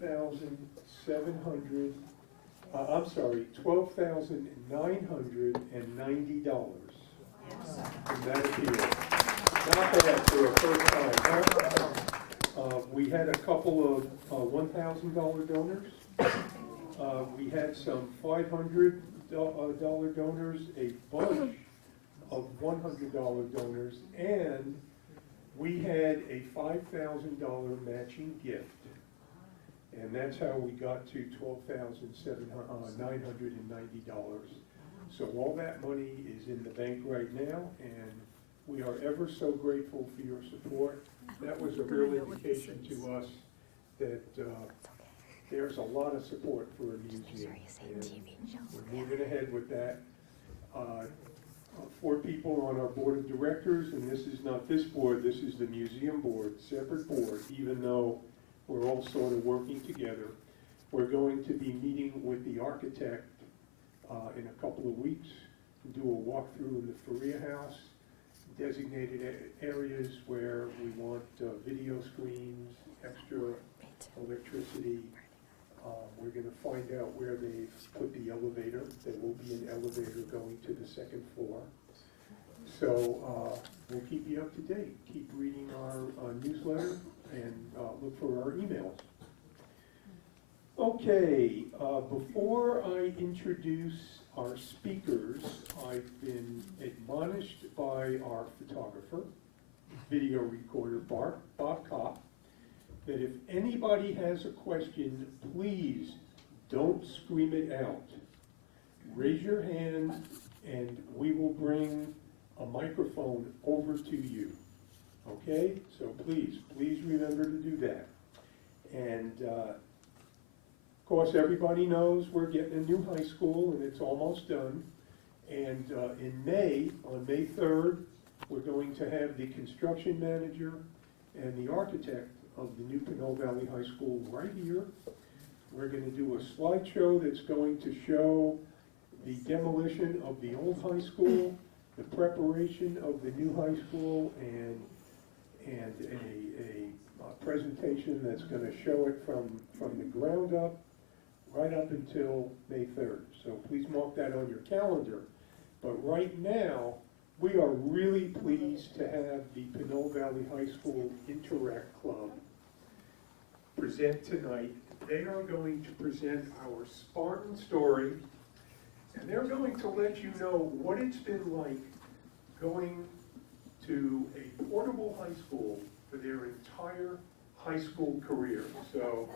$12,990. And that appeal. Not bad for a first time, huh? We had a couple of $1,000 donors. We had some $500 donors, a bunch of $100 donors, and we had a $5,000 matching gift. And that's how we got to $12,990. So all that money is in the bank right now, and we are ever so grateful for your support. That was a real indication to us that there's a lot of support for a museum, and we're moving ahead with that. 4 people on our board of directors, and this is not this board, this is the museum board, separate board, even though we're all sort of working together. We're going to be meeting with the architect in a couple of weeks to do a walkthrough in the Faria House, designated areas where we want video screens, extra electricity. We're going to find out where they've put the elevator. There will be an elevator going to the 2nd floor. So we'll keep you up to date. Keep reading our newsletter and look for our emails. Okay, before I introduce our speakers, I've been admonished by our photographer, video recorder, Bob Kopp, that if anybody has a question, please don't scream it out. Raise your hand and we will bring a microphone over to you. Okay? So please remember to do that. And of course, everybody knows we're getting a new high school and it's almost done. And in May, on May 3rd, we're going to have the construction manager and the architect of the new Pinole Valley High School right here. We're going to do a slideshow that's going to show the demolition of the old high school, the preparation of the new high school, and a presentation that's going to show it from the ground up right up until May 3rd. So please mark that on your calendar. But right now, we are really pleased to have the Pinole Valley High School Interact Club present tonight. They are going to present our Spartan Story, and they're going to let you know what it's been like going to a portable high school for their entire high school career. So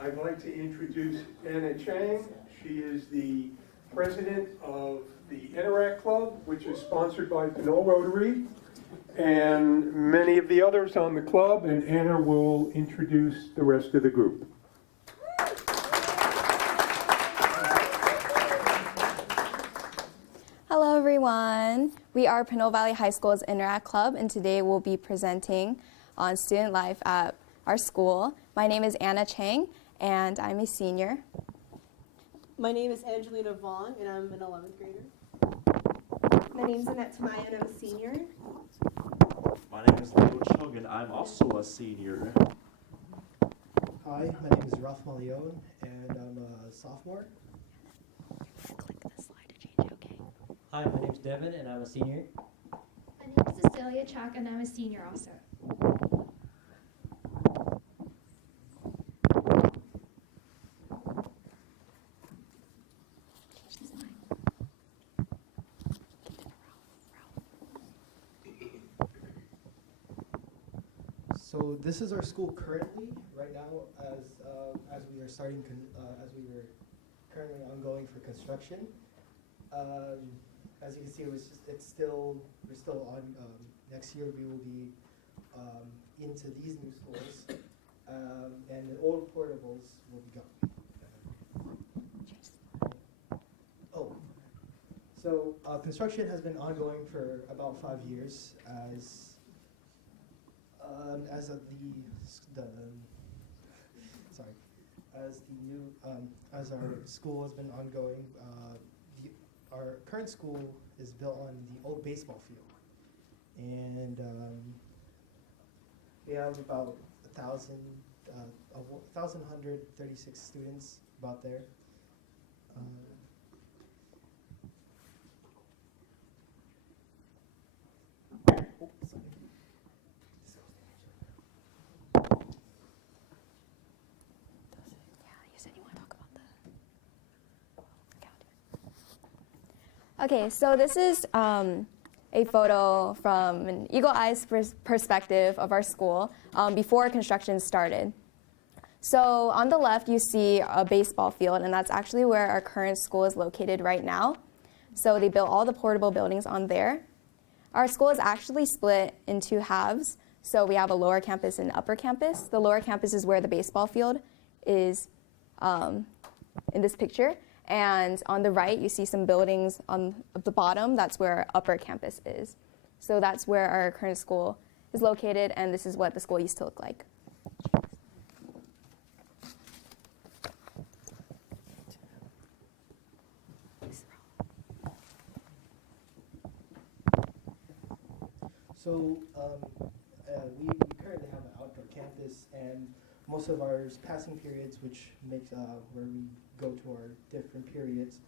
I'd like to introduce Anna Chang. She is the president of the Interact Club, which is sponsored by Pinole Rotary, and many of the others on the club, and Anna will introduce the rest of the group. Hello everyone. We are Pinole Valley High School's Interact Club, and today we'll be presenting on student life at our school. My name is Anna Chang, and I'm a senior. My name is Angelina Vong, and I'm an 11th grader. My name's Annette Tamaya, and I'm a senior. My name is Leo Chung, and I'm also a senior. Hi, my name is Ralph Malione, and I'm a sophomore. Click the slide to change it, okay? Hi, my name's Devin, and I'm a senior. My name is Cecilia Chalk, and I'm a senior also. So this is our school currently, right now, as we are starting, as we were currently ongoing for construction. As you can see, we're still on. Next year we will be into these new schools, and the old portables will be gone. So construction has been ongoing for about 5 years as our school has been ongoing. Our current school is built on the old baseball field, and we have about 1,136 students about there. Okay, so this is a photo from an eagle eye's perspective of our school before construction started. So on the left, you see a baseball field, and that's actually where our current school is located right now. So they built all the portable buildings on there. Our school is actually split in two halves. So we have a lower campus and upper campus. The lower campus is where the baseball field is in this picture. And on the right, you see some buildings on the bottom. That's where our upper campus is. So that's where our current school is located, and this is what the school used to look like. So we currently have an outdoor campus, and most of our passing periods, which makes where we go to our different periods,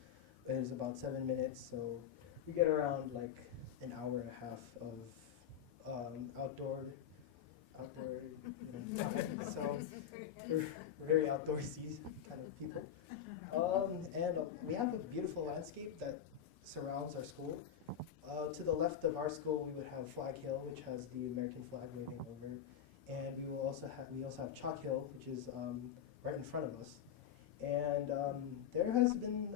is about 7 minutes. So we get around like an hour and a half of outdoor time. So we're very outdoorsy kind of people. And we have a beautiful landscape that surrounds our school. To the left of our school, we would have Flag Hill, which has the American flag waving over, and we also have Chalk Hill, which is right in front of us. And there has been,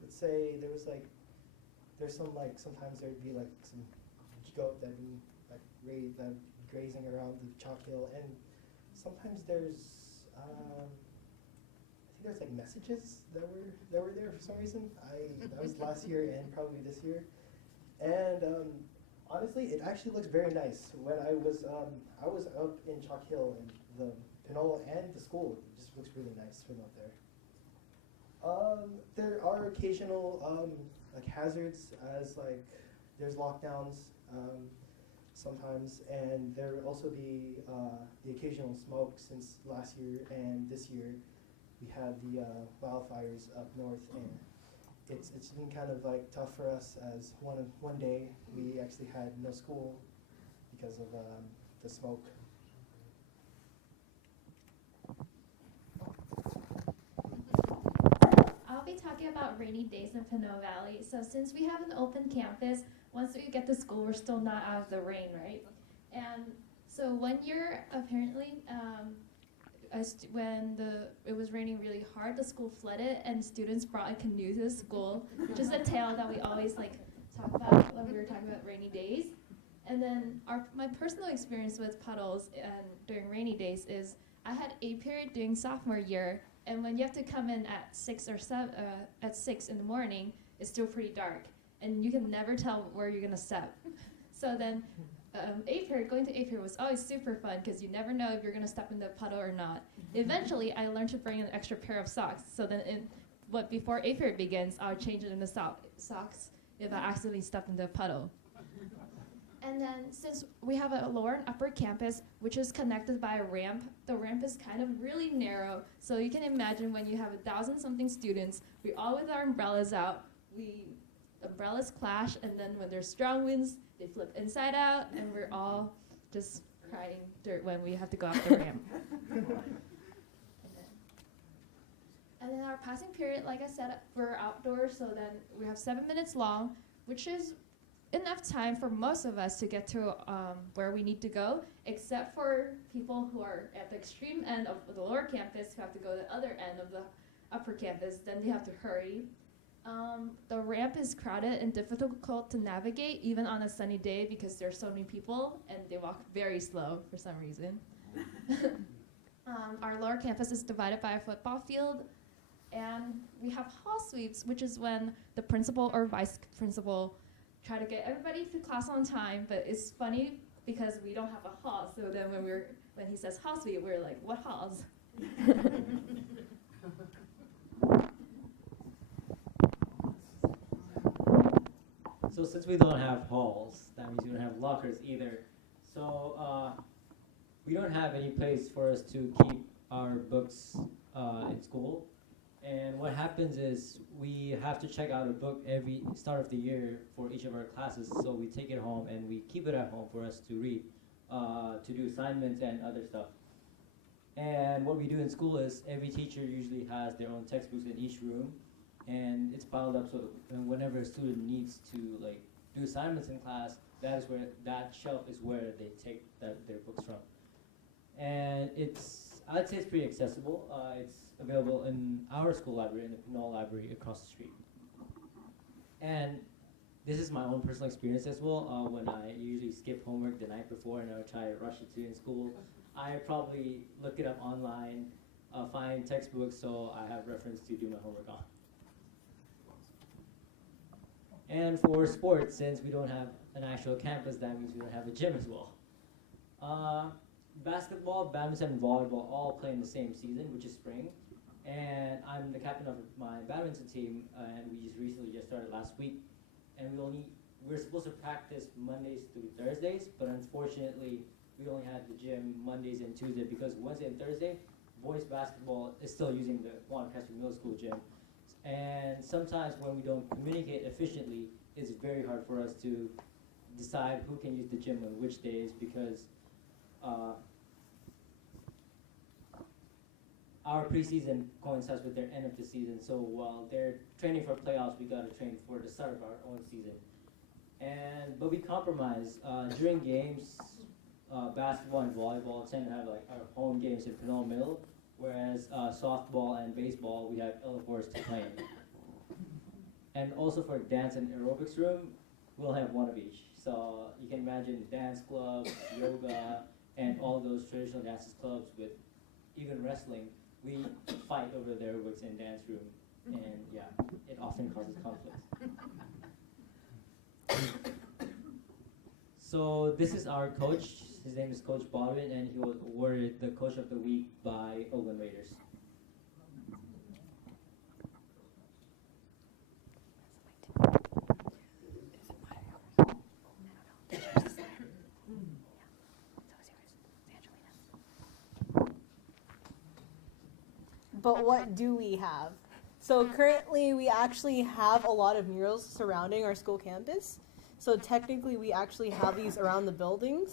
let's say, there's some sometimes there'd be like some goat that be like grazing around the Chalk Hill, and sometimes there's I think there's like messages that were there for some reason. That was last year and probably this year. And honestly, it actually looks very nice. When I was up in Chalk Hill, and the Pinole and the school, it just looks really nice from up there. There are occasional like hazards, as like there's lockdowns sometimes, and there will also be the occasional smoke. Since last year and this year, we had the wildfires up north, and it's been kind of like tough for us, as one day we actually had no school because of the smoke. I'll be talking about rainy days in Pinole Valley. So since we have an open campus, once we get to school, we're still not out of the rain, right? And so one year, apparently, when it was raining really hard, the school flooded, and students brought a canoe to the school, which is a tale that we always like talk about when we were talking about rainy days. And then my personal experience with puddles and during rainy days is I had A period during sophomore year, and when you have to come in at 6 in the morning, it's still pretty dark, and you can never tell where you're gonna step. So then going to A period was always super fun because you never know if you're going to step in the puddle or not. Eventually, I learned to bring an extra pair of socks. So then before A period begins, I'll change it into socks if I accidentally step in the puddle. And then since we have a lower and upper campus, which is connected by a ramp, the ramp is kind of really narrow. So you can imagine when you have 1,000-something students, we all with our umbrellas out, umbrellas clash, and then when there's strong winds, they flip inside out, and we're all just crying when we have to go up the ramp. And then our passing period, like I said, we're outdoors, so then we have 7 minutes long, which is enough time for most of us to get to where we need to go, except for people who are at the extreme end of the lower campus who have to go to the other end of the upper campus. Then they have to hurry. The ramp is crowded and difficult to navigate even on a sunny day because there's so many people and they walk very slow for some reason. Our lower campus is divided by a football field, and we have hall sweeps, which is when the principal or vice principal try to get everybody to class on time, but it's funny because we don't have a hall, so then when he says hall sweep, we're like, what halls? So since we don't have halls, that means we don't have lockers either. So we don't have any place for us to keep our books in school. And what happens is we have to check out a book every start of the year for each of our classes. So we take it home and we keep it at home for us to read, to do assignments and other stuff. And what we do in school is every teacher usually has their own textbooks in each room, and it's piled up so whenever a student needs to like do assignments in class, that is where that shelf is where they take their books from. And I'd say it's pretty accessible. It's available in our school library, in the Pinole library across the street. And this is my own personal experience as well. When I usually skip homework the night before and I would try to rush it to in school, I probably look it up online, find textbooks so I have reference to do my homework on. And for sports, since we don't have an actual campus, that means we don't have a gym as well. Basketball, badminton, and volleyball all play in the same season, which is spring. And I'm the captain of my badminton team, and we recently started last week. And we're supposed to practice Mondays through Thursdays, but unfortunately, we only had the gym Mondays and Tuesdays because Wednesday and Thursday, boys basketball is still using the Lancaster Middle School gym. And sometimes when we don't communicate efficiently, it's very hard for us to decide who can use the gym on which days because our preseason coincides with their end of the season. So while they're training for playoffs, we gotta train for the start of our own season. But we compromise during games. Basketball and volleyball tend to have like our home games in Pinole Middle, whereas softball and baseball we have Elevores to play in. And also for dance and aerobics room, we'll have one of each. So you can imagine dance clubs, yoga, and all those traditional dances clubs with even wrestling. We fight over the aerobics and dance room, and yeah, it often causes conflict. So this is our coach. His name is Coach Baldwin, and he was awarded the Coach of the Week by Oakland Raiders. But what do we have? So currently we actually have a lot of murals surrounding our school campus. So technically we actually have these around the buildings.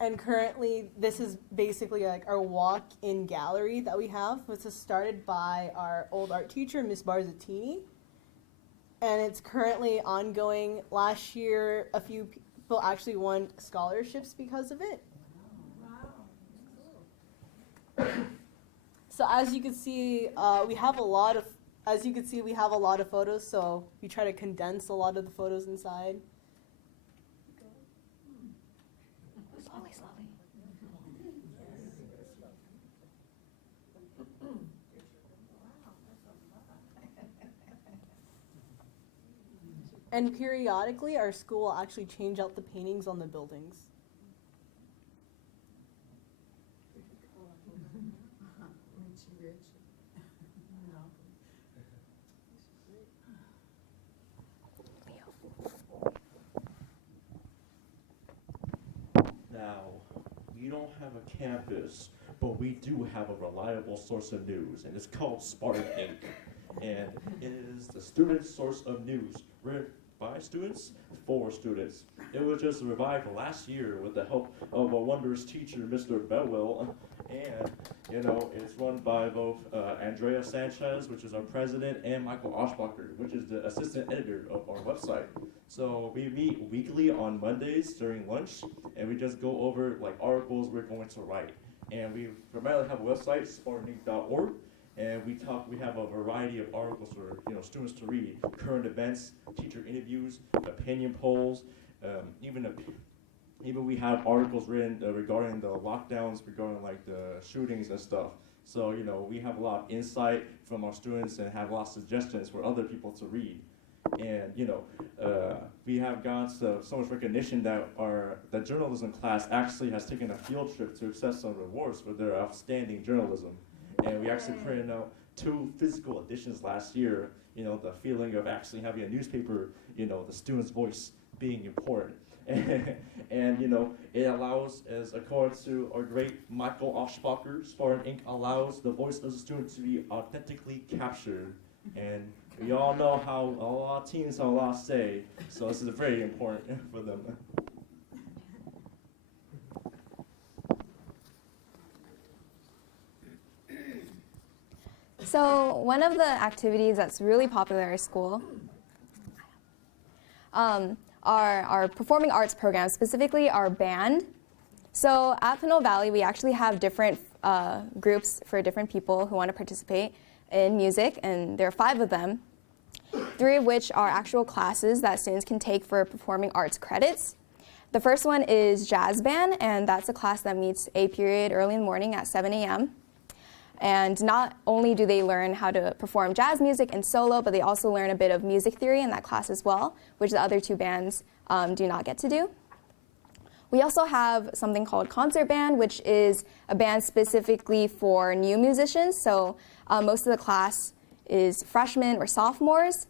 And currently this is basically like our walk-in gallery that we have, which was started by our old art teacher, Miss Barzatini. And it's currently ongoing. Last year, a few people actually won scholarships because of it. So as you can see, we have a lot of photos, so we try to condense a lot of the photos inside. Slowly, slowly. And periodically, our school will actually change out the paintings on the buildings. Now, we don't have a campus, but we do have a reliable source of news, and it's called Spartan Inc. And it is the student source of news, written by students for students. It was just revived last year with the help of a wondrous teacher, Mr. Bedwell, and it's run by both Andrea Sanchez, which is our president, and Michael Oshbacher, which is the assistant editor of our website. So we meet weekly on Mondays during lunch, and we just go over like articles we're going to write. And we primarily have a website, spartaninc.org, and we have a variety of articles for students to read: current events, teacher interviews, opinion polls, even we have articles written regarding the lockdowns, regarding like the shootings and stuff. So we have a lot of insight from our students and have a lot of suggestions for other people to read. And we have gotten so much recognition that the journalism class actually has taken a field trip to accept some rewards for their outstanding journalism. And we actually printed out 2 physical editions last year. The feeling of actually having a newspaper, the student's voice being important. And it allows, as according to our great Michael Oshbacher, Spartan Inc. allows the voice of the student to be authentically captured. And we all know how a lot of teens have a lot to say, so this is very important for them. So one of the activities that's really popular at our school are our performing arts programs, specifically our band. So at Pinole Valley, we actually have different groups for different people who want to participate in music, and there are 5 of them, 3 of which are actual classes that students can take for performing arts credits. The first one is jazz band, and that's a class that meets a period early in the morning at 7 a.m. And not only do they learn how to perform jazz music and solo, but they also learn a bit of music theory in that class as well, which the other 2 bands do not get to do. We also have something called concert band, which is a band specifically for new musicians. So most of the class is freshmen or sophomores.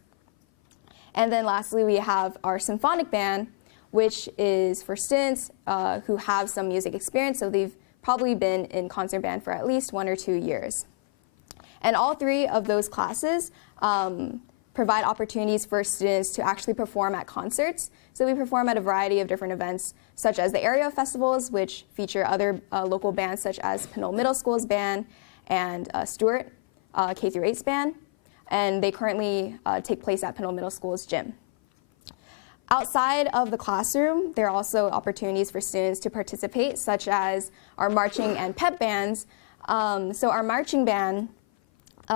And then lastly, we have our symphonic band, which is for students who have some music experience. So they've probably been in concert band for at least 1 or 2 years. And all 3 of those classes provide opportunities for students to actually perform at concerts. So we perform at a variety of different events, such as the area festivals, which feature other local bands such as Pinole Middle School's band and Stewart K-8's band. And they currently take place at Pinole Middle School's gym. Outside of the classroom, there are also opportunities for students to participate, such as our marching and pep bands. So our marching band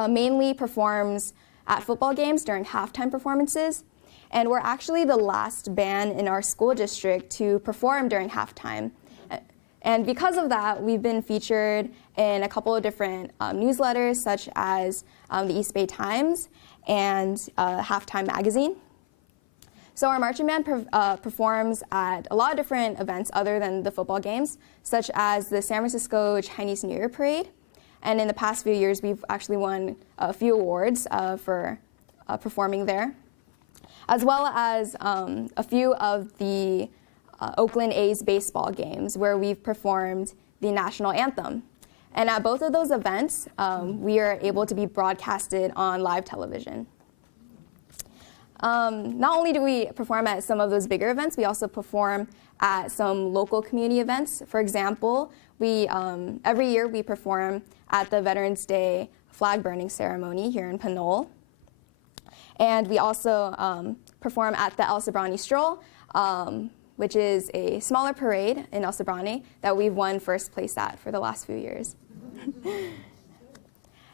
mainly performs at football games during halftime performances, and we're actually the last band in our school district to perform during halftime. And because of that, we've been featured in a couple of different newsletters, such as the East Bay Times and Halftime Magazine. So our marching band performs at a lot of different events other than the football games, such as the San Francisco Chinese New Year Parade. And in the past few years, we've actually won a few awards for performing there, as well as a few of the Oakland A's baseball games where we've performed the national anthem. And at both of those events, we are able to be broadcasted on live television. Not only do we perform at some of those bigger events, we also perform at some local community events. For example, every year we perform at the Veterans Day flag burning ceremony here in Pinole. And we also perform at the El Sobrani Stroll, which is a smaller parade in El Sobrani that we've won first place at for the last few years.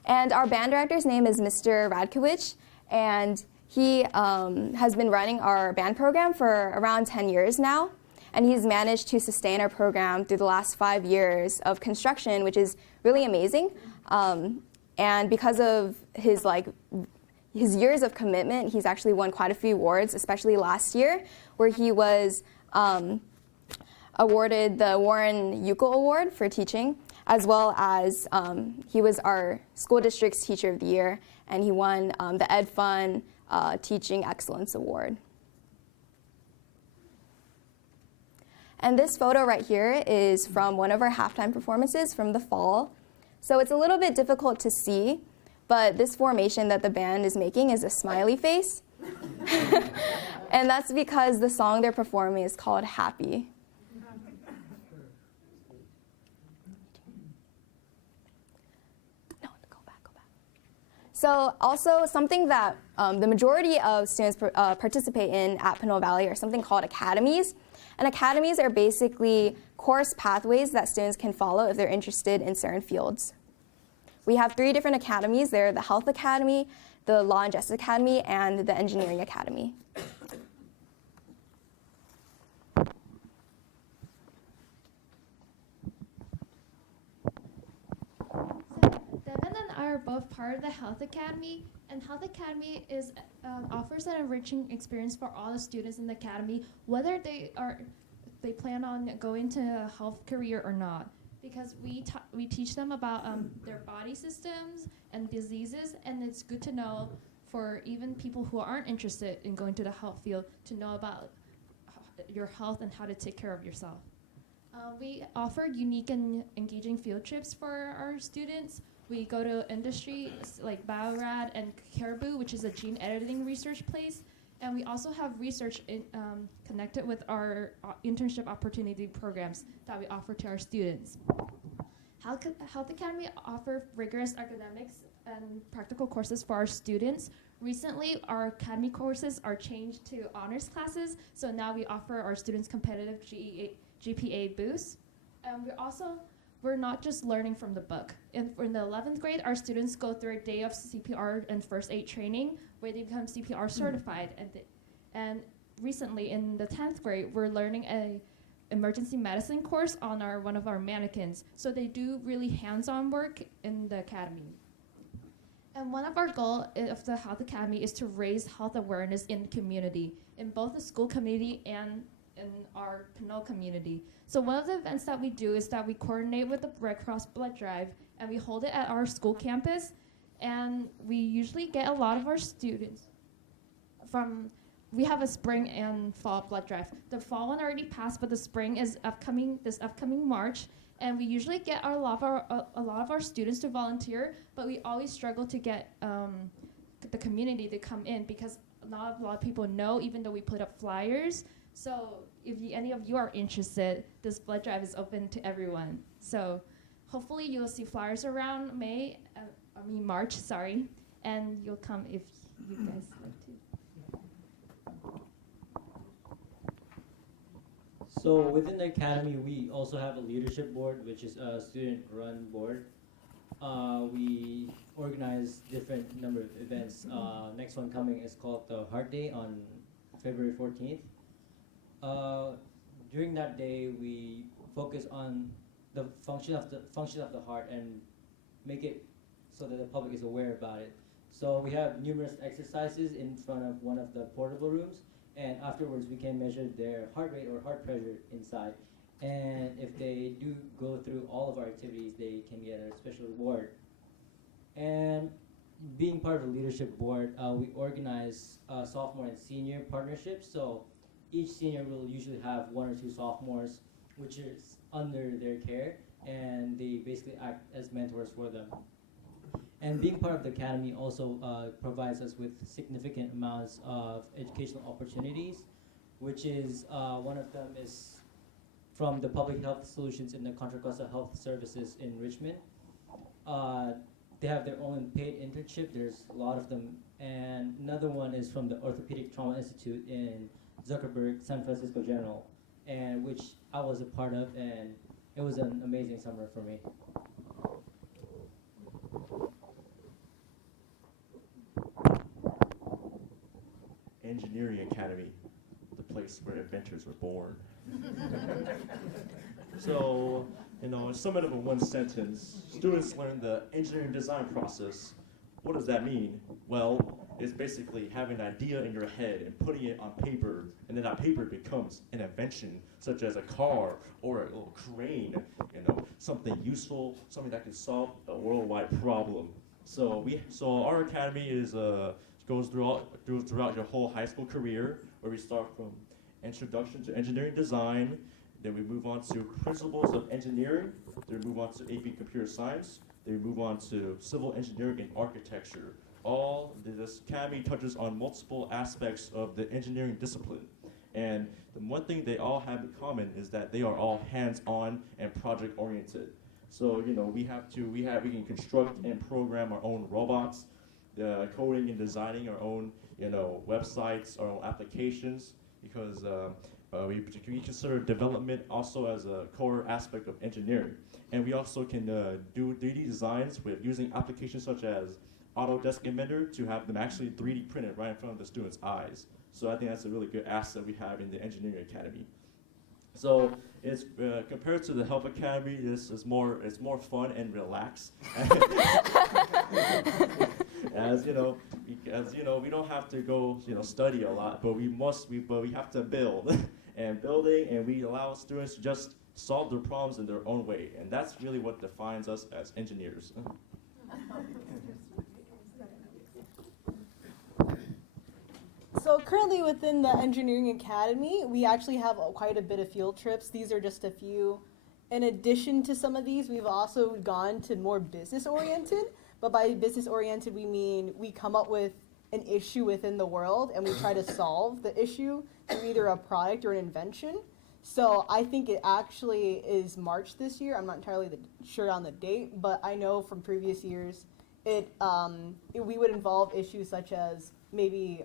And our band director's name is Mr. Radkowicz, and he has been running our band program for around 10 years now, and he's managed to sustain our program through the last 5 years of construction, which is really amazing. And because of his years of commitment, he's actually won quite a few awards, especially last year, where he was awarded the Warren Yuko Award for teaching, as well as he was our school district's Teacher of the Year, and he won the Ed Fun Teaching Excellence Award. And this photo right here is from one of our halftime performances from the fall. So it's a little bit difficult to see, but this formation that the band is making is a smiley face. And that's because the song they're performing is called Happy. So also something that the majority of students participate in at Pinole Valley are something called academies. And academies are basically course pathways that students can follow if they're interested in certain fields. We have 3 different academies. They're the Health Academy, the Law and Justice Academy, and the Engineering Academy. Devin and I are both part of the Health Academy, and Health Academy offers an enriching experience for all the students in the academy, whether they plan on going to a health career or not, because we teach them about their body systems and diseases, and it's good to know for even people who aren't interested in going to the health field to know about your health and how to take care of yourself. We offer unique and engaging field trips for our students. We go to industries like Biorad and Caribou, which is a gene editing research place. And we also have research connected with our internship opportunity programs that we offer to our students. Health Academy offer rigorous academics and practical courses for our students. Recently, our academy courses are changed to honors classes, so now we offer our students competitive GPA boosts. We're not just learning from the book. In the 11th grade, our students go through a day of CPR and first aid training where they become CPR certified. And recently, in the 10th grade, we're learning a emergency medicine course on one of our mannequins. So they do really hands-on work in the academy. And one of our goals of the Health Academy is to raise health awareness in the community, in both the school community and in our Pinole community. So one of the events that we do is that we coordinate with the Red Cross blood drive, and we hold it at our school campus. And we usually get a lot of our students we have a spring and fall blood drive. The fall one already passed, but the spring is this upcoming March. And we usually get a lot of our students to volunteer, but we always struggle to get the community to come in because not a lot of people know, even though we put up flyers. So if any of you are interested, this blood drive is open to everyone. So hopefully you'll see flyers around March, and you'll come if you guys like to. So within the academy, we also have a leadership board, which is a student-run board. We organize different number of events. Next one coming is called the Heart Day on February 14th. During that day, we focus on the function of the heart and make it so that the public is aware about it. So we have numerous exercises in front of one of the portable rooms, and afterwards we can measure their heart rate or heart pressure inside. And if they do go through all of our activities, they can get a special reward. And being part of the leadership board, we organize sophomore and senior partnerships. So each senior will usually have one or two sophomores, which is under their care, and they basically act as mentors for them. And being part of the academy also provides us with significant amounts of educational opportunities, which is one of them is from the Public Health Solutions in the Contra Costa Health Services in Richmond. They have their own paid internship. There's a lot of them. And another one is from the Orthopedic Trauma Institute in Zuckerberg, San Francisco General, and which I was a part of, and it was an amazing summer for me. Engineering Academy, the place where inventors were born. So, to sum it up in one sentence, students learn the engineering design process. What does that mean? Well, it's basically having an idea in your head and putting it on paper, and then that paper becomes an invention, such as a car or a little crane, something useful, something that can solve a worldwide problem. So our academy goes throughout your whole high school career, where we start from introduction to engineering design, then we move on to principles of engineering, then we move on to AP computer science, then we move on to civil engineering and architecture. This academy touches on multiple aspects of the engineering discipline. And the one thing they all have in common is that they are all hands-on and project-oriented. So, we can construct and program our own robots, coding and designing our own, websites, our own applications, because we consider development also as a core aspect of engineering. And we also can do 3D designs with using applications such as Autodesk Inventor to have them actually 3D printed right in front of the students' eyes. So I think that's a really good asset we have in the Engineering Academy. So it's compared to the Health Academy, it's more fun and relaxed. As we don't have to go study a lot, but we have to build and building, and we allow students to just solve their problems in their own way, and that's really what defines us as engineers. So currently within the Engineering Academy, we actually have quite a bit of field trips. These are just a few. In addition to some of these, we've also gone to more business oriented. But by business oriented, we mean we come up with an issue within the world and we try to solve the issue through either a product or an invention. So I think it actually is March this year. I'm not entirely sure on the date, but I know from previous years we would involve issues such as maybe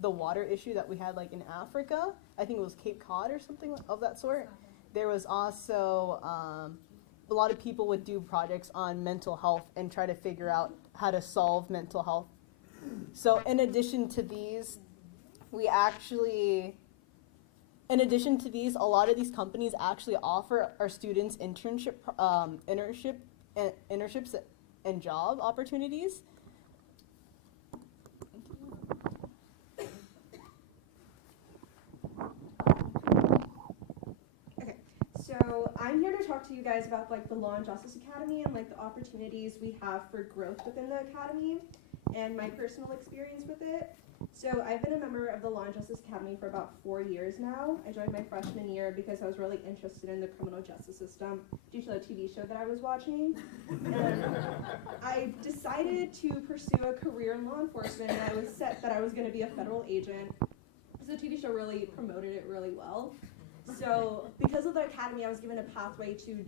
the water issue that we had like in Africa. I think it was Cape Cod or something of that sort. There was also a lot of people would do projects on mental health and try to figure out how to solve mental health. So in addition to these, a lot of these companies actually offer our students internships and job opportunities. Okay, so I'm here to talk to you guys about like the Law and Justice Academy and like the opportunities we have for growth within the academy and my personal experience with it. So I've been a member of the Law and Justice Academy for about 4 years now. I joined my freshman year because I was really interested in the criminal justice system due to the TV show that I was watching. And I decided to pursue a career in law enforcement, and I was set that I was going to be a federal agent because the TV show really promoted it really well. So because of the academy, I was given a pathway to,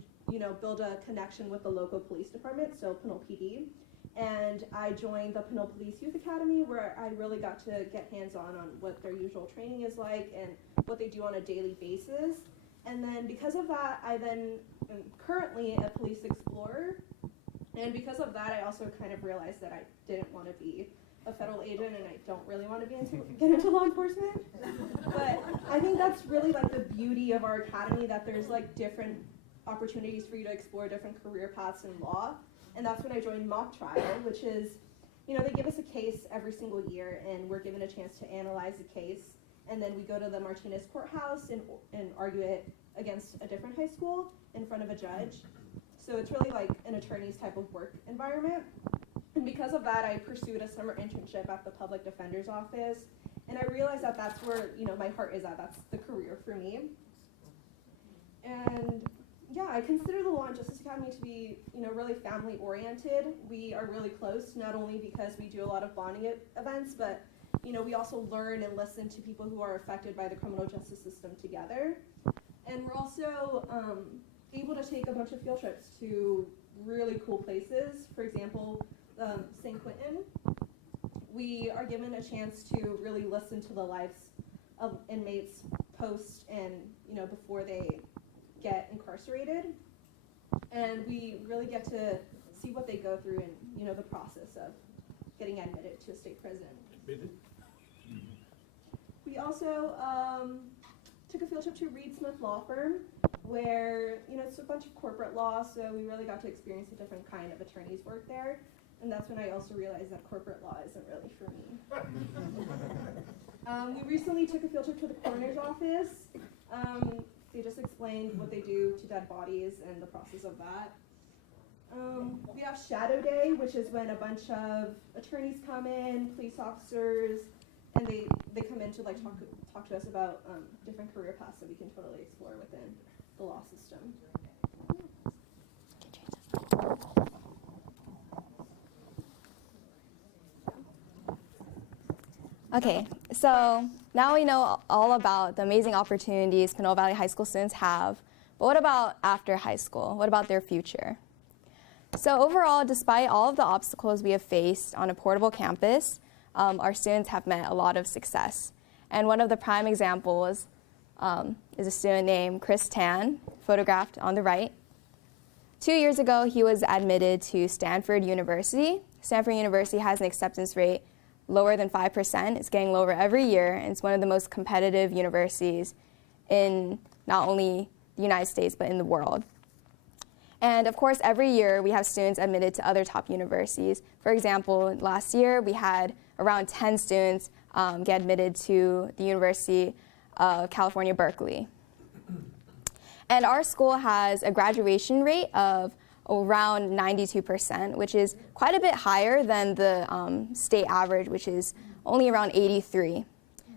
build a connection with the local police department, so Pinole PD. And I joined the Pinole Police Youth Academy, where I really got to get hands-on on what their usual training is like and what they do on a daily basis. And then because of that, I then am currently a police explorer. And because of that, I also kind of realized that I didn't want to be a federal agent and I don't really want to get into law enforcement. But I think that's really like the beauty of our academy, that there's like different opportunities for you to explore different career paths in law. And that's when I joined mock trial, which is, they give us a case every single year, and we're given a chance to analyze the case. And then we go to the Martinez courthouse and argue it against a different high school in front of a judge. So it's really like an attorney's type of work environment. And because of that, I pursued a summer internship at the public defender's office. And I realized that that's where, my heart is at. That's the career for me. And yeah, I consider the Law and Justice Academy to be, really family-oriented. We are really close, not only because we do a lot of bonding events, but, we also learn and listen to people who are affected by the criminal justice system together. And we're also able to take a bunch of field trips to really cool places. For example, St. Quentin. We are given a chance to really listen to the lives of inmates post and, before they get incarcerated, and we really get to see what they go through in the process of getting admitted to a state prison. We also took a field trip to Reed Smith Law Firm, where it's a bunch of corporate law, so we really got to experience a different kind of attorneys work there, and that's when I also realized that corporate law isn't really for me. We recently took a field trip to the coroner's office. They just explained what they do to dead bodies and the process of that. We have Shadow Day, which is when a bunch of attorneys come in, police officers, and they come in to talk to us about different career paths that we can totally explore within the law system. Okay, so now we know all about the amazing opportunities Pinole Valley High School students have, but what about after high school? What about their future? So overall, despite all of the obstacles we have faced on a portable campus, our students have met a lot of success. And one of the prime examples is a student named Chris Tan, photographed on the right. 2 years ago, he was admitted to Stanford University. Stanford University has an acceptance rate lower than 5%. It's getting lower every year, and it's one of the most competitive universities in not only the United States, but in the world. And of course, every year we have students admitted to other top universities. For example, last year we had around 10 students get admitted to the University of California, Berkeley. And our school has a graduation rate of around 92%, which is quite a bit higher than the state average, which is only around 83.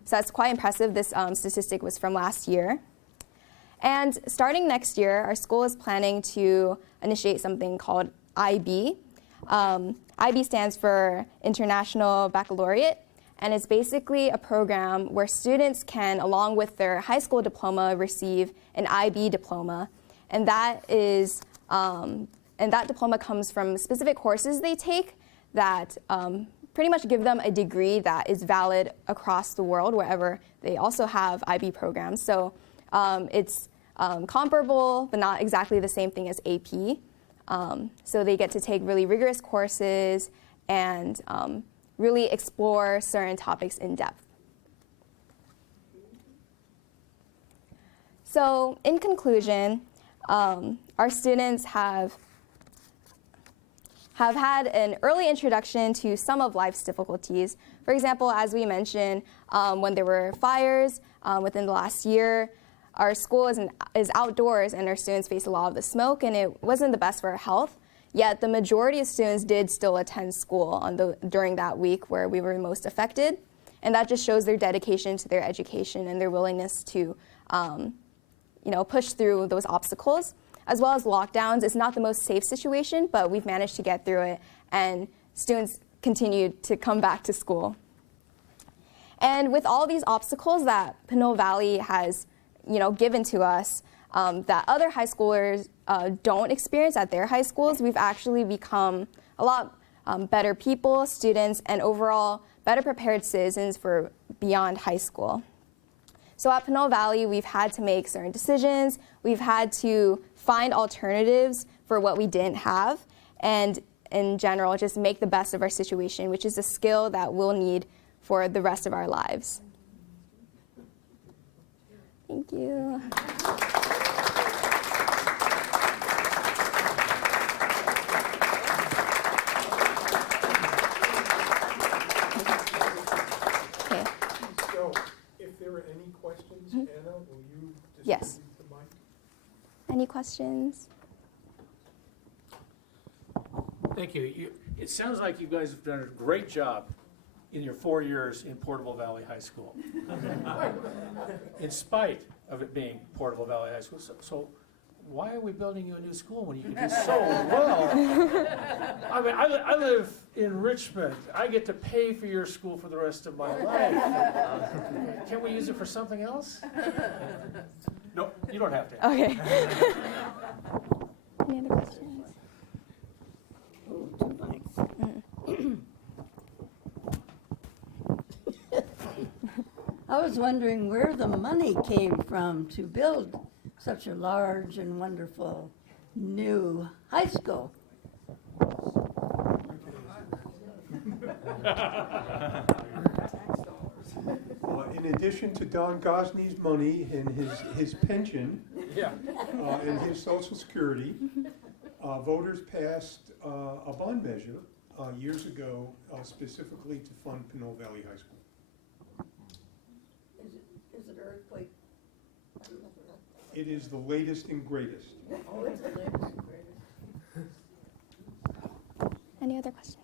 So that's quite impressive. This statistic was from last year. And starting next year, our school is planning to initiate something called IB. IB stands for International Baccalaureate, and it's basically a program where students can, along with their high school diploma, receive an IB diploma. And that diploma comes from specific courses they take that pretty much give them a degree that is valid across the world wherever they also have IB programs. So it's comparable, but not exactly the same thing as AP. So they get to take really rigorous courses and really explore certain topics in depth. So in conclusion, our students have had an early introduction to some of life's difficulties. For example, as we mentioned, when there were fires within the last year, our school is outdoors and our students face a lot of the smoke, and it wasn't the best for our health. Yet the majority of students did still attend school during that week where we were most affected. And that just shows their dedication to their education and their willingness to push through those obstacles. As well as lockdowns, it's not the most safe situation, but we've managed to get through it, and students continued to come back to school. And with all these obstacles that Pinole Valley has given to us, that other high schoolers don't experience at their high schools, we've actually become a lot better people, students, and overall better prepared citizens for beyond high school. So at Pinole Valley, we've had to make certain decisions. We've had to find alternatives for what we didn't have, and in general, just make the best of our situation, which is a skill that we'll need for the rest of our lives. Thank you. Okay. So, if there are any questions, Anna, will you Yes. distribute the mic? Any questions? Thank you. It sounds like you guys have done a great job in your 4 years in Portable Valley High School. In spite of it being Portable Valley High School. So why are we building you a new school when you can do so well? I mean, I live in Richmond. I get to pay for your school for the rest of my life. Can't we use it for something else? No, you don't have to. Okay. Any other questions? I was wondering where the money came from to build such a large and wonderful new high school. In addition to Don Gosney's money and his pension, and his Social Security, voters passed a bond measure years ago specifically to fund Pinole Valley High School. Is it earthquake? It is the latest and greatest. Oh, it's the latest and greatest. Any other questions?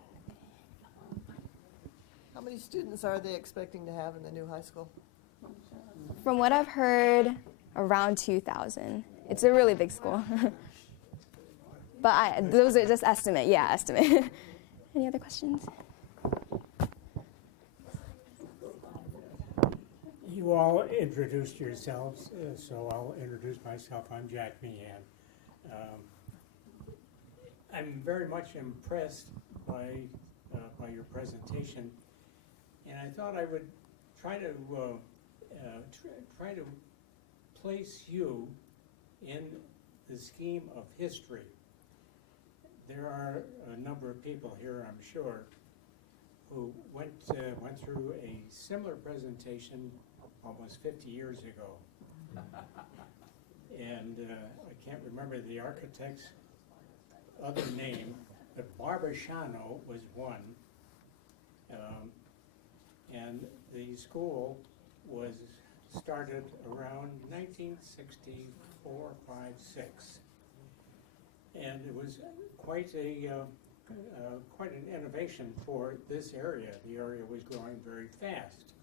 How many students are they expecting to have in the new high school? From what I've heard, around 2,000. It's a really big school. But those are just estimate. Yeah, estimate. Any other questions? You all introduced yourselves, so I'll introduce myself. I'm Jack Meehan. I'm very much impressed by your presentation, and I thought I would try to place you in the scheme of history. There are a number of people here, I'm sure, who went through a similar presentation almost 50 years ago. And I can't remember the architect's other name, but Barbashano was one. And the school was started around 1964, 5, 6. And it was quite an innovation for this area. The area was growing very fast.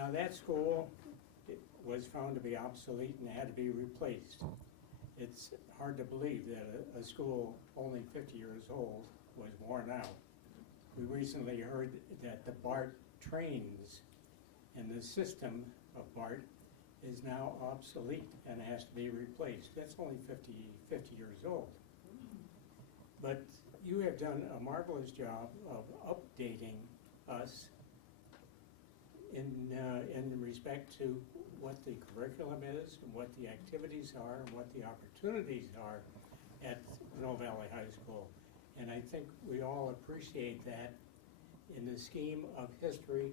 Now, that school was found to be obsolete and had to be replaced. It's hard to believe that a school only 50 years old was worn out. We recently heard that the BART trains and the system of BART is now obsolete and has to be replaced. That's only 50 years old. But you have done a marvelous job of updating us in respect to what the curriculum is, and what the activities are, and what the opportunities are at Pinole Valley High School. And I think we all appreciate that in the scheme of history.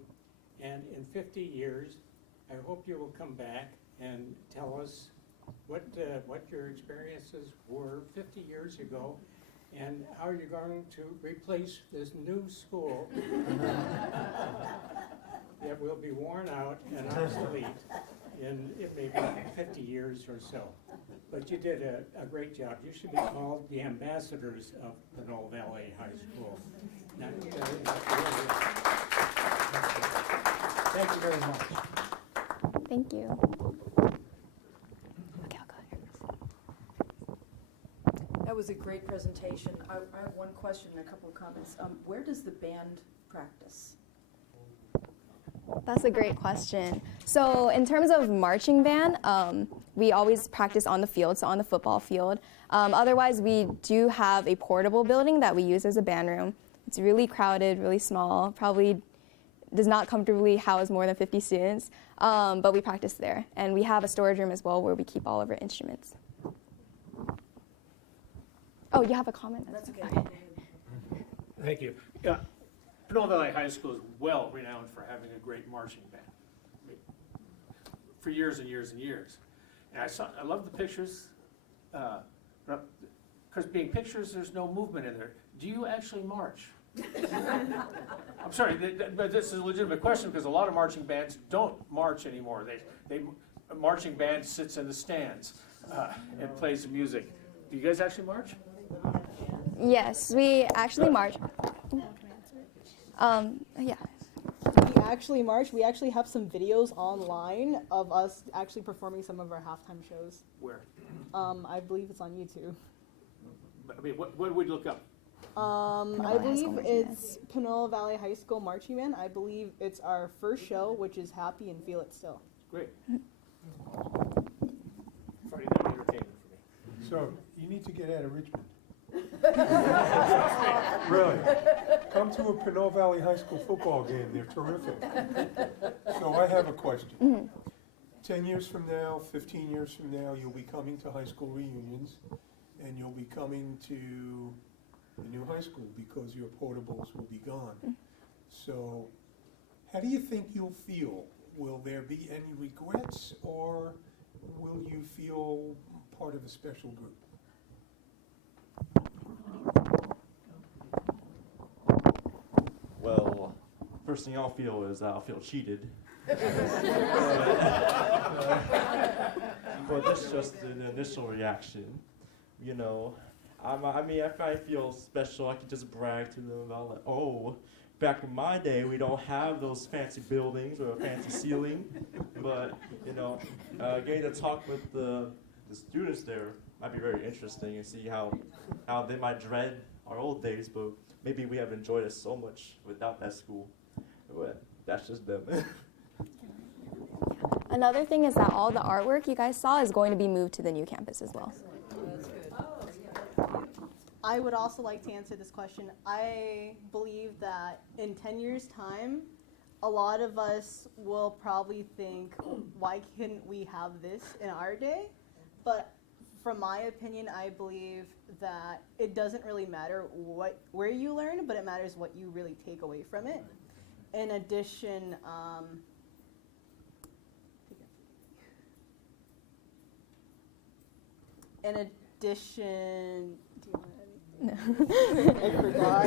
And in 50 years, I hope you will come back and tell us what your experiences were 50 years ago and how you're going to replace this new school that will be worn out and obsolete in it may be 50 years or so. But you did a great job. You should be called the ambassadors of Pinole Valley High School. Now, Thank you very much. Thank you. Okay, I'll go here. That was a great presentation. I have one question and a couple of comments. Where does the band practice? That's a great question. So in terms of marching band, we always practice on the field, so on the football field. Otherwise, we do have a portable building that we use as a band room. It's really crowded, really small, probably does not comfortably house more than 50 students, but we practice there. And we have a storage room as well where we keep all of our instruments. Oh, you have a comment? That's okay. Thank you. Yeah, Pinole Valley High School is well renowned for having a great marching band. I mean, for years and years and years. And I love the pictures. Because being pictures, there's no movement in there. Do you actually march? I'm sorry, but this is a legitimate question because a lot of marching bands don't march anymore. A marching band sits in the stands and plays the music. Do you guys actually march? Yes, we actually march. Yeah. We actually march. We actually have some videos online of us actually performing some of our halftime shows. Where? I believe it's on YouTube. I mean, what would we look up? I believe it's Pinole Valley High School Marching Band. I believe it's our first show, which is Happy and Feel It Still. Great. Friday night entertainment for me. So you need to get out of Richmond. Really. Come to a Pinole Valley High School football game. They're terrific. So I have a question. 10 years from now, 15 years from now, you'll be coming to high school reunions, and you'll be coming to the new high school because your portables will be gone. So how do you think you'll feel? Will there be any regrets, or will you feel part of a special group? Well, first thing I'll feel is I'll feel cheated. But that's just an initial reaction. You know, I mean, if I feel special, I can just brag to them about, like, oh, back in my day, we don't have those fancy buildings or a fancy ceiling. But, you know, getting to talk with the students there might be very interesting and see how they might dread our old days, but maybe we have enjoyed it so much without that school. But that's just them. Another thing is that all the artwork you guys saw is going to be moved to the new campus as well. I would also like to answer this question. I believe that in 10 years' time, a lot of us will probably think, why couldn't we have this in our day? But from my opinion, I believe that it doesn't really matter where you learn, but it matters what you really take away from it. In addition, do you want to? No. I forgot.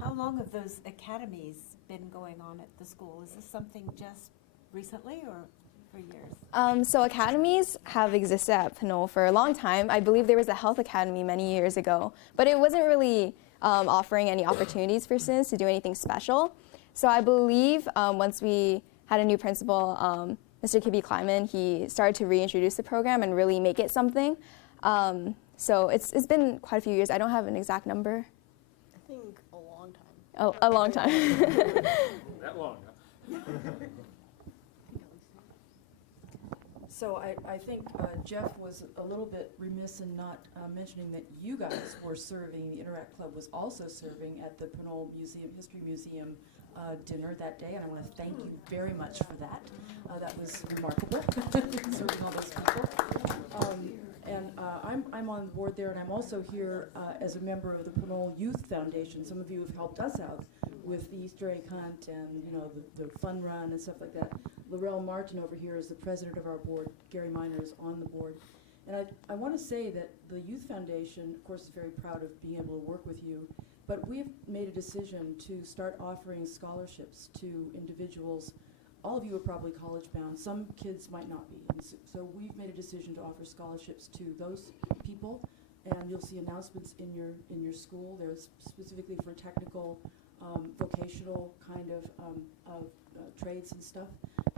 How long have those academies been going on at the school? Is this something just recently or for years? So academies have existed at Pinole for a long time. I believe there was a health academy many years ago, but it wasn't really offering any opportunities for students to do anything special. So I believe once we had a new principal, Mr. Kibbe Kleiman, he started to reintroduce the program and really make it something. So it's been quite a few years. I don't have an exact number. I think a long time. Oh, a long time. That long, huh? So I think Jeff was a little bit remiss in not mentioning that you guys were serving, the Interact Club was also serving at the Pinole History Museum dinner that day, and I want to thank you very much for that. That was remarkable, serving all those people. I'm on the board there, and I'm also here as a member of the Pinole Youth Foundation. Some of you have helped us out with the Easter egg hunt and the fun run and stuff like that. Laurel Martin over here is the president of our board. Gary Miner is on the board. And I want to say that the Youth Foundation, of course, is very proud of being able to work with you, but we've made a decision to start offering scholarships to individuals. All of you are probably college bound. Some kids might not be. And so we've made a decision to offer scholarships to those people, and you'll see announcements in your school. There's specifically for technical, vocational kind of trades and stuff,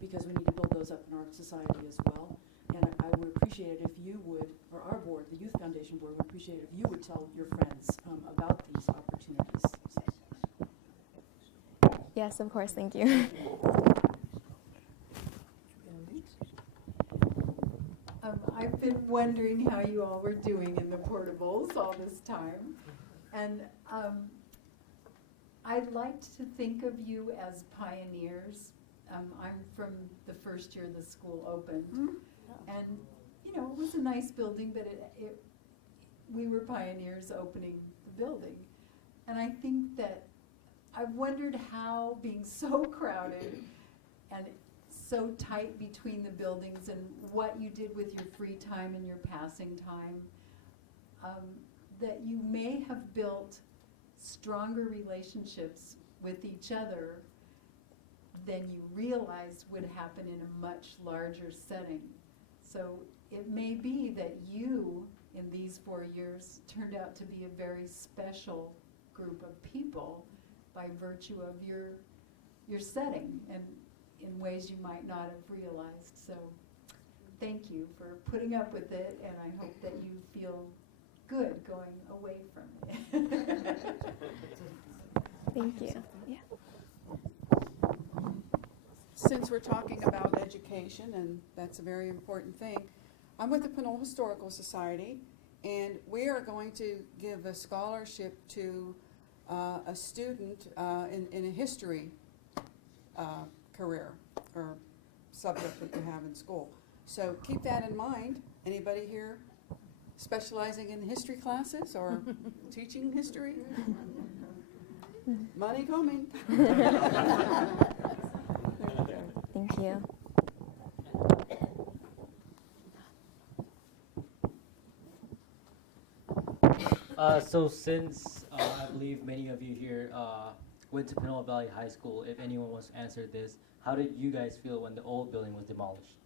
because we need to build those up in our society as well. And I would appreciate it if you would, or our board, the Youth Foundation board, would appreciate it if you would tell your friends about these opportunities. Yes, of course. Thank you. I've been wondering how you all were doing in the portables all this time. And I'd like to think of you as pioneers. I'm from the first year the school opened. And, it was a nice building, but we were pioneers opening the building. And I think that I've wondered how being so crowded and so tight between the buildings and what you did with your free time and your passing time, that you may have built stronger relationships with each other than you realized would happen in a much larger setting. So it may be that you, in these 4 years, turned out to be a very special group of people by virtue of your setting and in ways you might not have realized. So thank you for putting up with it, and I hope that you feel good going away from it. Thank you. Yeah. Since we're talking about education, and that's a very important thing, I'm with the Pinole Historical Society, and we are going to give a scholarship to a student in a history career or subject that you have in school. So keep that in mind. Anybody here specializing in history classes or teaching history? Money coming. Thank you. So since I believe many of you here went to Pinole Valley High School, if anyone wants to answer this, how did you guys feel when the old building was demolished?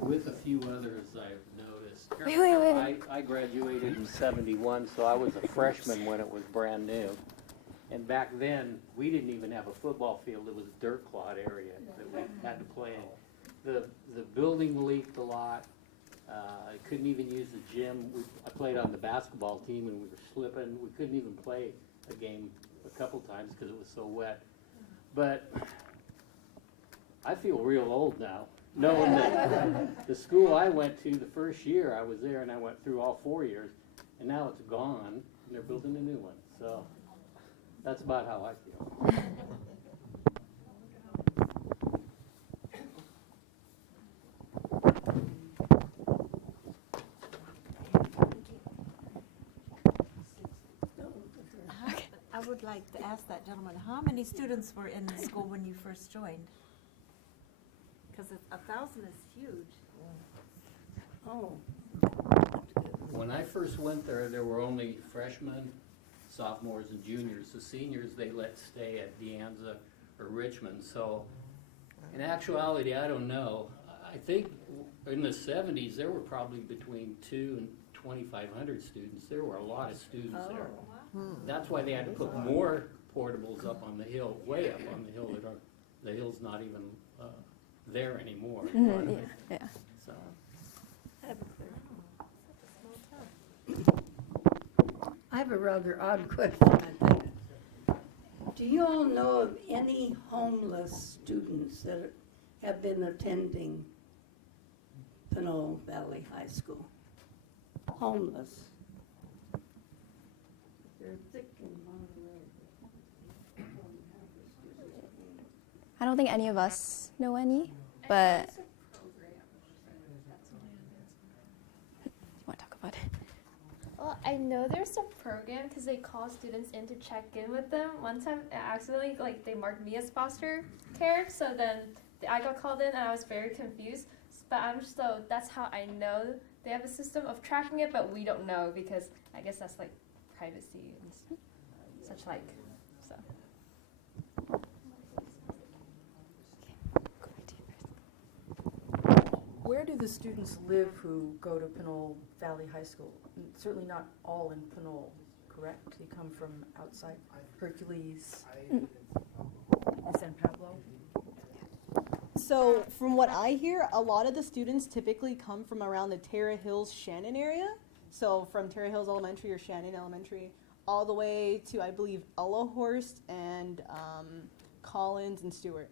With a few others I've noticed. Wait. I graduated in '71, so I was a freshman when it was brand new. And back then, we didn't even have a football field. It was a dirt clod area that we had to play in. The building leaked a lot. I couldn't even use the gym. I played on the basketball team and we were slipping. We couldn't even play a game a couple times because it was so wet. But I feel real old now, knowing that the school I went to the first year I was there, and I went through all 4 years, and now it's gone and they're building a new one. So that's about how I feel. I would like to ask that gentleman, how many students were in the school when you first joined? Because 1,000 is huge. Oh. When I first went there were only freshmen, sophomores, and juniors. The seniors they let stay at De Anza or Richmond. So In actuality, I don't know. I think in the 70s, there were probably between 2 and 2,500 students. There were a lot of students there. That's why they had to put more portables up on the hill, way up on the hill that are, the hill's not even there anymore. Yeah. So. I have a rather odd question, I think. Do you all know of any homeless students that have been attending Pinole Valley High School? Homeless. They're thick in Monterey. I don't think any of us know any, but you want to talk about it? Well, I know there's a program because they call students in to check in with them. One time, accidentally, like, they marked me as foster care, so then I got called in and I was very confused. But that's how I know they have a system of tracking it, but we don't know because I guess that's like privacy and such like. So. Where do the students live who go to Pinole Valley High School? Certainly not all in Pinole, correct? They come from outside Hercules and San Pablo? So from what I hear, a lot of the students typically come from around the Terra Hills Shannon area. So from Terra Hills Elementary or Shannon Elementary all the way to, I believe, Ellahorst and Collins and Stewart.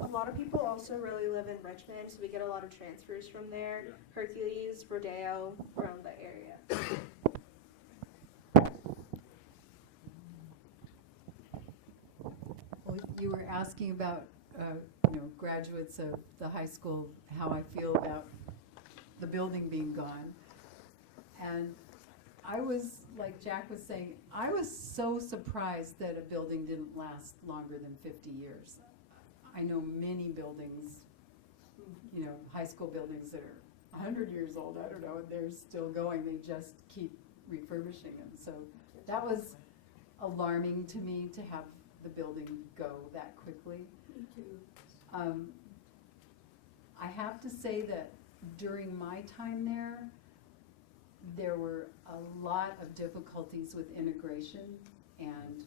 A lot of people also really live in Richmond, so we get a lot of transfers from there. Yeah. Hercules, Rodeo, around the area. Well, you were asking about, graduates of the high school, how I feel about the building being gone. And I was, like Jack was saying, I was so surprised that a building didn't last longer than 50 years. I know many buildings, high school buildings that are 100 years old, I don't know, and they're still going. They just keep refurbishing them. So that was alarming to me to have the building go that quickly. Me too. I have to say that during my time there were a lot of difficulties with integration and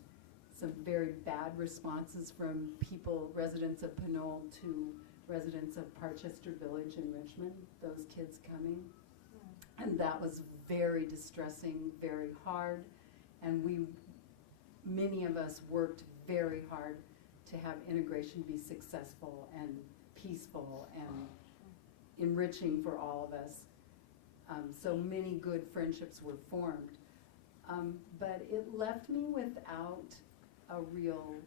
some very bad responses from people, residents of Pinole to residents of Parchester Village in Richmond, those kids coming. And that was very distressing, very hard, and many of us worked very hard to have integration be successful and peaceful and enriching for all of us. So many good friendships were formed. But it left me without a real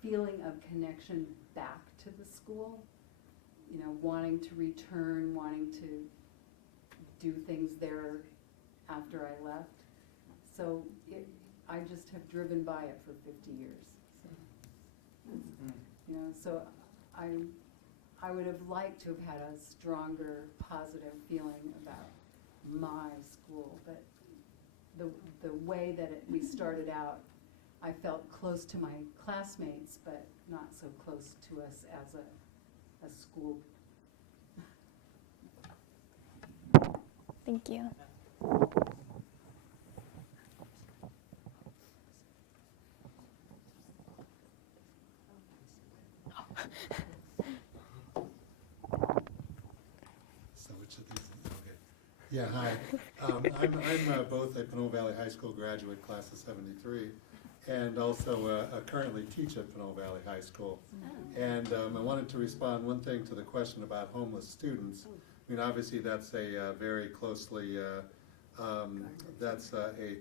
feeling of connection back to the school, wanting to return, wanting to do things there after I left. So I just have driven by it for 50 years. So I would have liked to have had a stronger positive feeling about my school, but the way that we started out, I felt close to my classmates, but not so close to us as a school. Thank you. Yeah, hi. I'm both a Pinole Valley High School graduate, class of '73, and also currently teach at Pinole Valley High School. And I wanted to respond one thing to the question about homeless students. I mean, obviously that's a very closely, that's a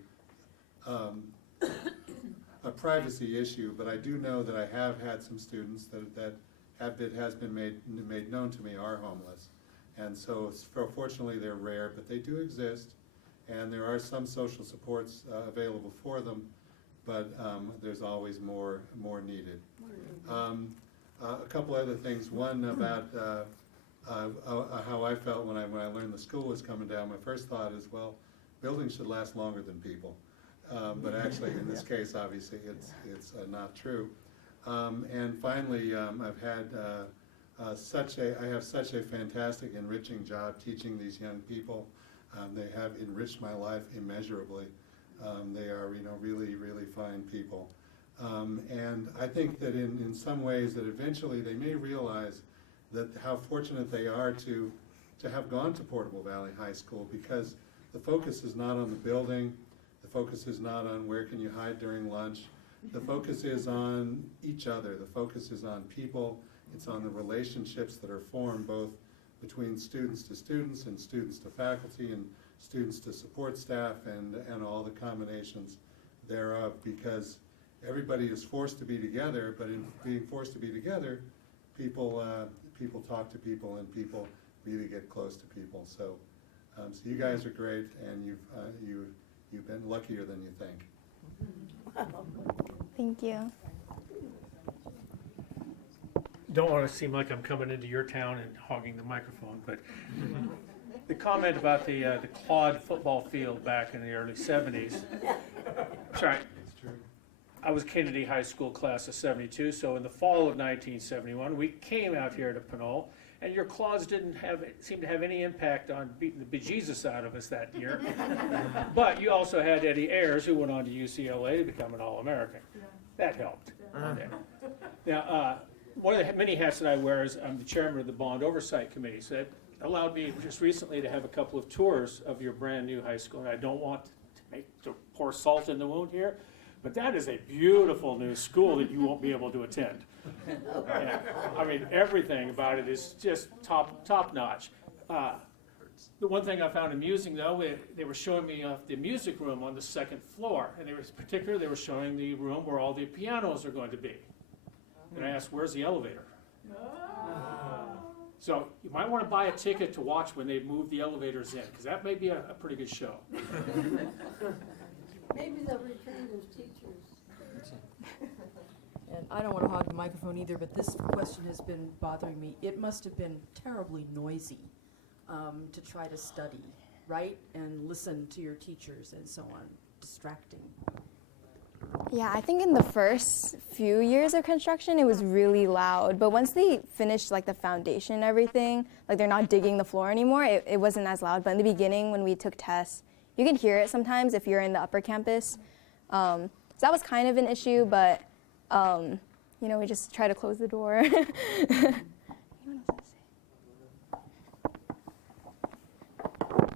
privacy issue, but I do know that I have had some students that has been made known to me are homeless. And so fortunately they're rare, but they do exist, and there are some social supports available for them, but there's always more needed. A couple other things. One about how I felt when I learned the school was coming down. My first thought is, well, buildings should last longer than people. But actually, in this case, obviously, it's not true. And finally, I've had I have such a fantastic, enriching job teaching these young people. They have enriched my life immeasurably. They are, really, really fine people. And I think that in some ways that eventually they may realize that how fortunate they are to have gone to Portable Valley High School, because the focus is not on the building, the focus is not on where can you hide during lunch, the focus is on each other, the focus is on people, it's on the relationships that are formed both between students to students and students to faculty and students to support staff and all the combinations thereof, because everybody is forced to be together, but in being forced to be together, people talk to people and people really get close to people. So, so you guys are great, and you've been luckier than you think. Thank you. Don't want to seem like I'm coming into your town and hogging the microphone, but the comment about the Claude football field back in the early 70s. Sorry. I was Kennedy High School class of 72, so in the fall of 1971, we came out here to Pinole, and your Claudes didn't seem to have any impact on beating the bejesus out of us that year. But you also had Eddie Ayers, who went on to UCLA to become an All-American. That helped. Now, one of the many hats that I wear is I'm the chairman of the Bond Oversight Committee, so that allowed me just recently to have a couple of tours of your brand new high school. And I don't want to pour salt in the wound here, but that is a beautiful new school that you won't be able to attend. Yeah, I mean, everything about it is just top notch. The one thing I found amusing, though, they were showing me the music room on the second floor, and they were showing the room where all the pianos are going to be. And I asked, where's the elevator? So you might want to buy a ticket to watch when they move the elevators in, because that may be a pretty good show. Maybe they'll retrain as teachers. And I don't want to hog the microphone either, but this question has been bothering me. It must have been terribly noisy to try to study, right? And listen to your teachers and so on. Distracting. Yeah, I think in the first few years of construction, it was really loud. But once they finished like the foundation and everything, like they're not digging the floor anymore, it wasn't as loud. But in the beginning, when we took tests, you could hear it sometimes if you're in the upper campus. So that was kind of an issue, but we just try to close the door.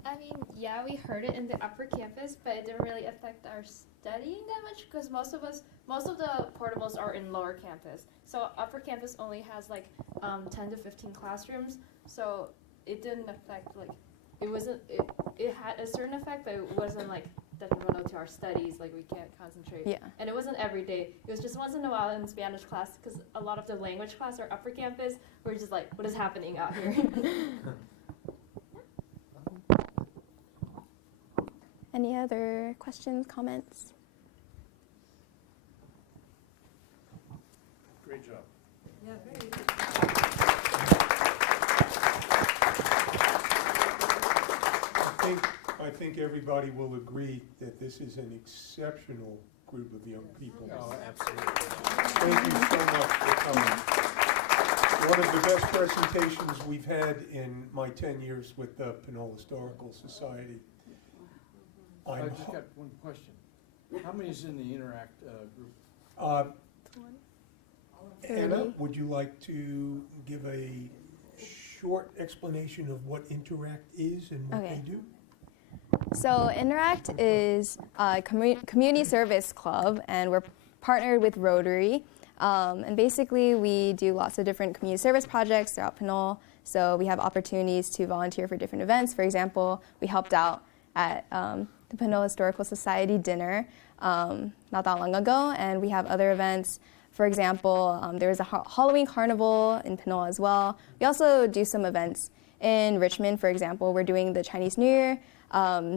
I mean, yeah, we heard it in the upper campus, but it didn't really affect our studying that much because most of the portables are in lower campus. So upper campus only has like 10 to 15 classrooms, so it didn't affect it had a certain effect, but it wasn't like detrimental to our studies, like we can't concentrate. Yeah. And it wasn't every day. It was just once in a while in Spanish class because a lot of the language class are upper campus. We're just like, what is happening out here? Any other questions, comments? Great job. Yeah, very I think everybody will agree that this is an exceptional group of young people. Oh, absolutely. Thank you so much for coming. One of the best presentations we've had in my 10 years with the Pinole Historical Society. I just got one question. How many is in the Interact group? Anna, would you like to give a short explanation of what Interact is and what they do? So Interact is a community service club, and we're partnered with Rotary. And basically, we do lots of different community service projects throughout Pinole. So we have opportunities to volunteer for different events. For example, we helped out at the Pinole Historical Society dinner not that long ago, and we have other events. For example, there was a Halloween carnival in Pinole as well. We also do some events in Richmond. For example, we're doing the Chinese New Year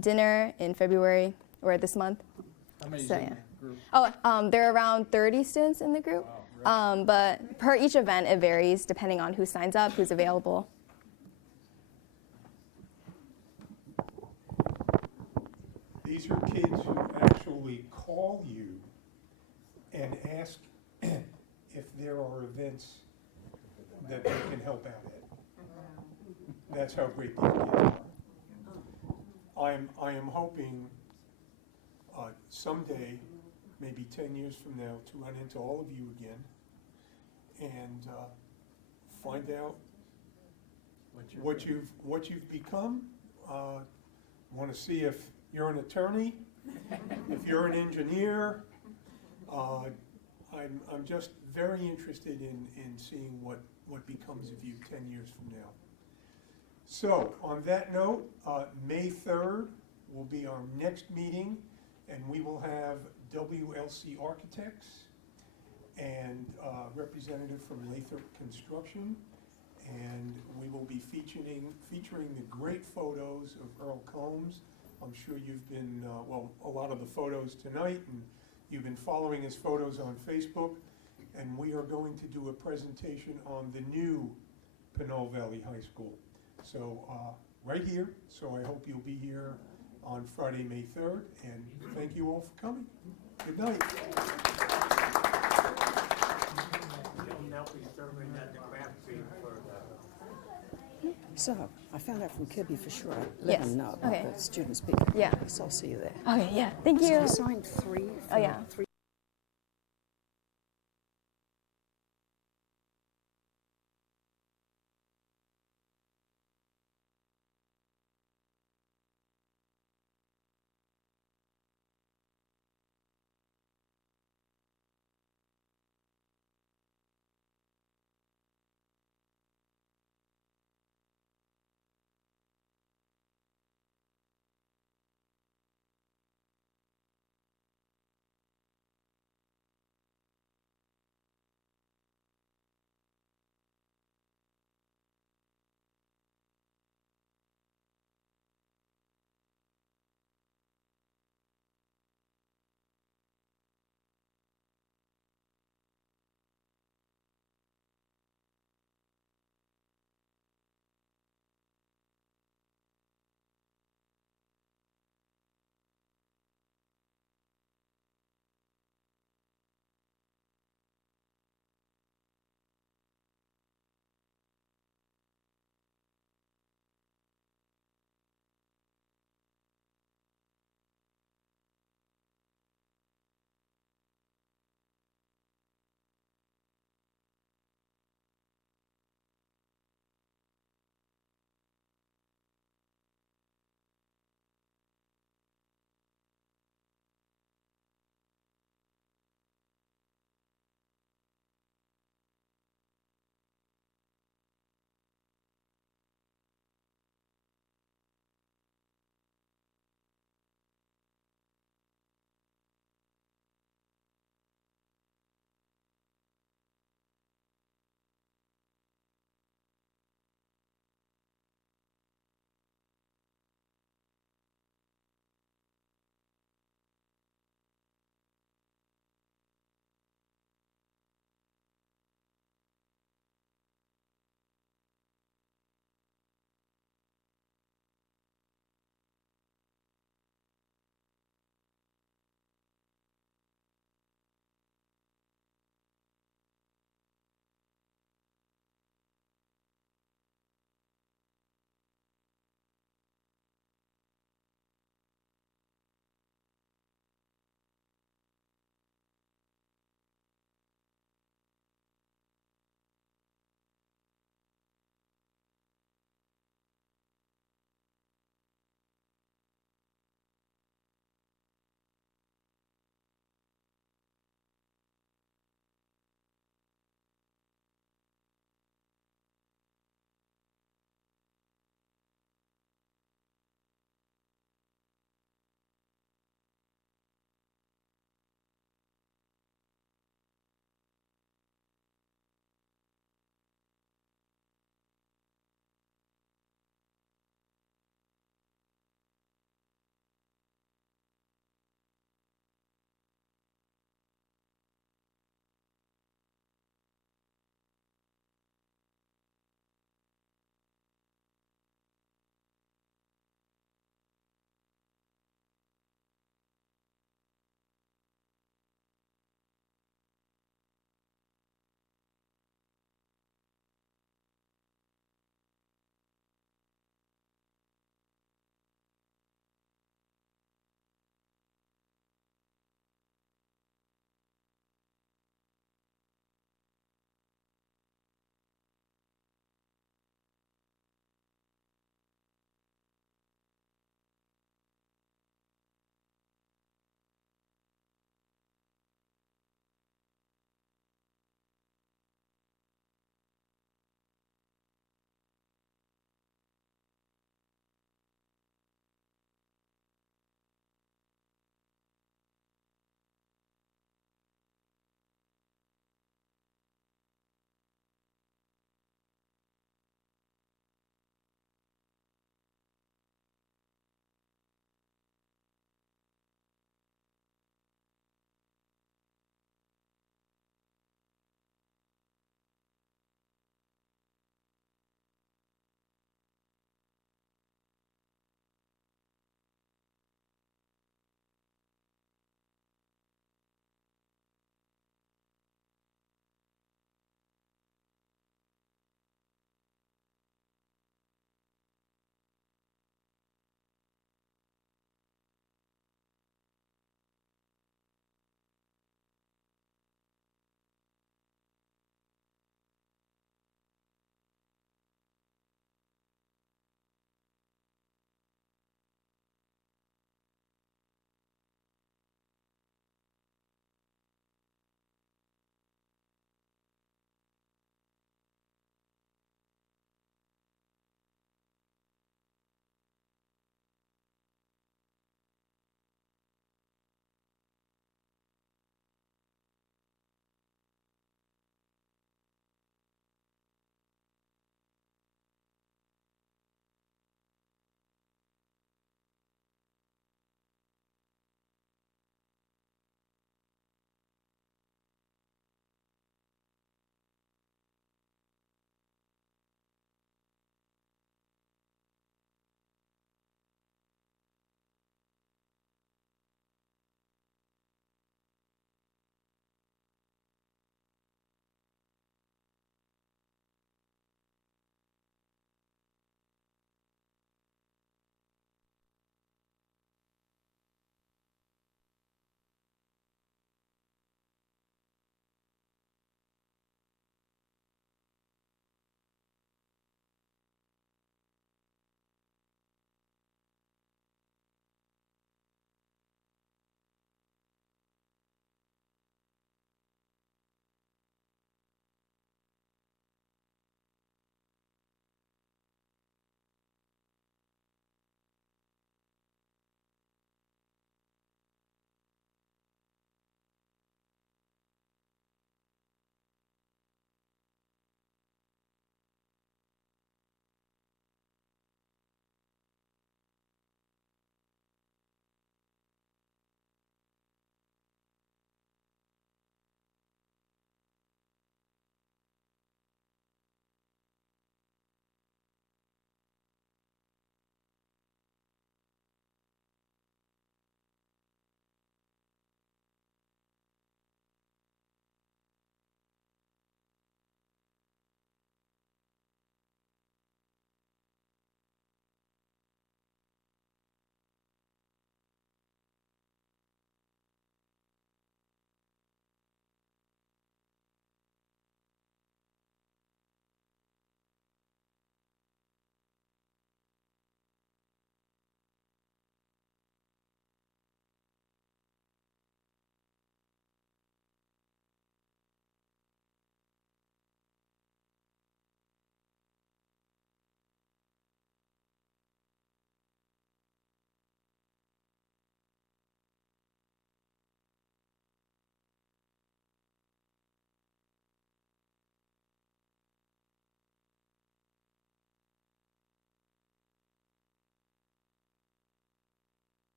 dinner in February, or this month. How many is So, in yeah. the group? Oh, there are around 30 students in the group. Wow, really? But per each event, it varies depending on who signs up, who's available. These are kids who actually call you and ask if there are events that they can help out at. That's how great these kids are. I am hoping someday, maybe 10 years from now, to run into all of you again and find out what you've become. Want to see if you're an attorney, if you're an engineer. I'm just very interested in seeing what becomes of you 10 years from now. So, on that note, May 3rd will be our next meeting, and we will have WLC Architects and representative from Lathrop Construction, and we will be featuring the great photos of Earl Combs. I'm sure you've been, a lot of the photos tonight, and you've been following his photos on Facebook, and we are going to do a presentation on the new Pinole Valley High School. So, right here, so I hope you'll be here on Friday, May 3rd, and thank you all for coming. Good night. So, I found out from Kibby for sure. Yes. Let him know about Okay. the student speaker. Yeah. So I'll see you there. Okay, yeah. Thank you. So you signed three? Oh, yeah. Three